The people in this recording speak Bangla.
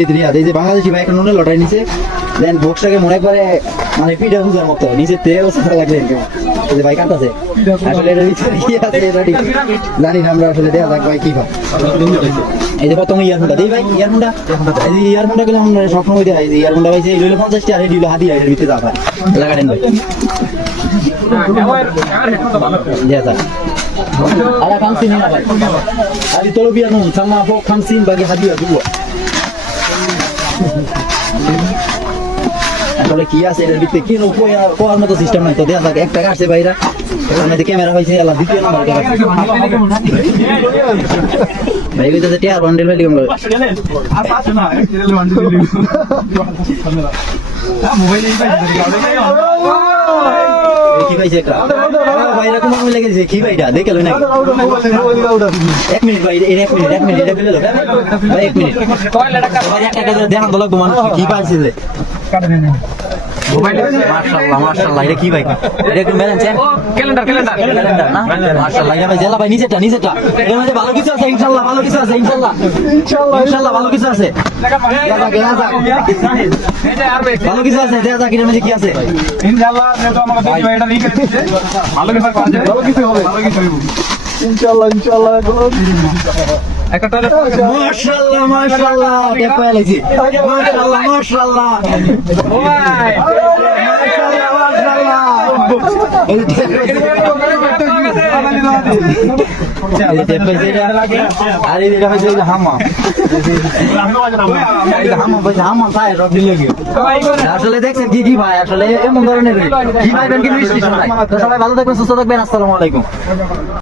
এই যে বাংলাদেশি ভাই একটা নুনের লটারি নিচে দেন বক্সটাকে মনে করে মানে পিঠা পূজার মতো নিচে তেও সাথে লাগলে এই যে ভাই কাঁদতেছে আসলে এটার ভিতরে কি আছে এটা ঠিক জানি না আমরা আসলে দেখা যাক ভাই কি ভাই এই যে প্রথম ইয়ারফোনটা দেই ভাই ইয়ারফোনটা এই যে ইয়ারফোনটা গুলো আমরা সবসময় দেখাই যে ইয়ারফোনটা ভাই যে এগুলো 50 টাকা রেডি হলো হাদিয়া এর ভিতরে যাবে লাগাড়েন ভাই দেয়া যাক ala 50 না ভাই ali tolo biar nun sama fok 50 bagi hadiah dua আসলে কি আছে এর ভিতরে কি কোয়ার মতো সিস্টেম নাই তো দেখা যাক একটা কাটছে ভাইরা এখানে যে ক্যামেরা হইছে আল্লাহ দ্বিতীয় নাম্বার ভাই কইতে টিয়ার বান্ডেল ভাই লিখম আর পাঁচ না রিয়েল বান্ডেল মোবাইল এই পাইছে কি পাইছে একটা ভাইরা কোন মনে লেগেছে কি ভাইটা দেখে লই নাকি 1 মিনিট ভাই এর 1 মিনিট এটা ফেলে দাও ভাই 1 মিনিট ভাই একটা কাজ দেখান দলক মানুষ কি পাইছে যে কাটবে না মাশাআল্লাহ এটা কি ভাই এটা একটু মেলান চেন ক্যালেন্ডার না মাশাআল্লাহ এটা ভাই জেলা ভাই নিচেটা এর মধ্যে ভালো কিছু আছে ইনশাআল্লাহ ভালো কিছু আছে ইনশাআল্লাহ ভালো কিছু আছে ভালো কিছু আছে দেখা যাক এর মধ্যে কি আছে ইনশাআল্লাহ তো আমাকে দেখি ভাই এটা লিখে দিয়েছে ভালো কিছু হবে ইনশাআল্লাহ একটা মাশাআল্লাহ টেপা লাইছি মাশাআল্লাহ ও ভাই আরে এটা হচ্ছে হামা আসলে দেখছেন কি ভাই আসলে এমন ধরনের কি ভাই সবাই ভালো থাকবেন সুস্থ থাকবেন আসসালামু আলাইকুম।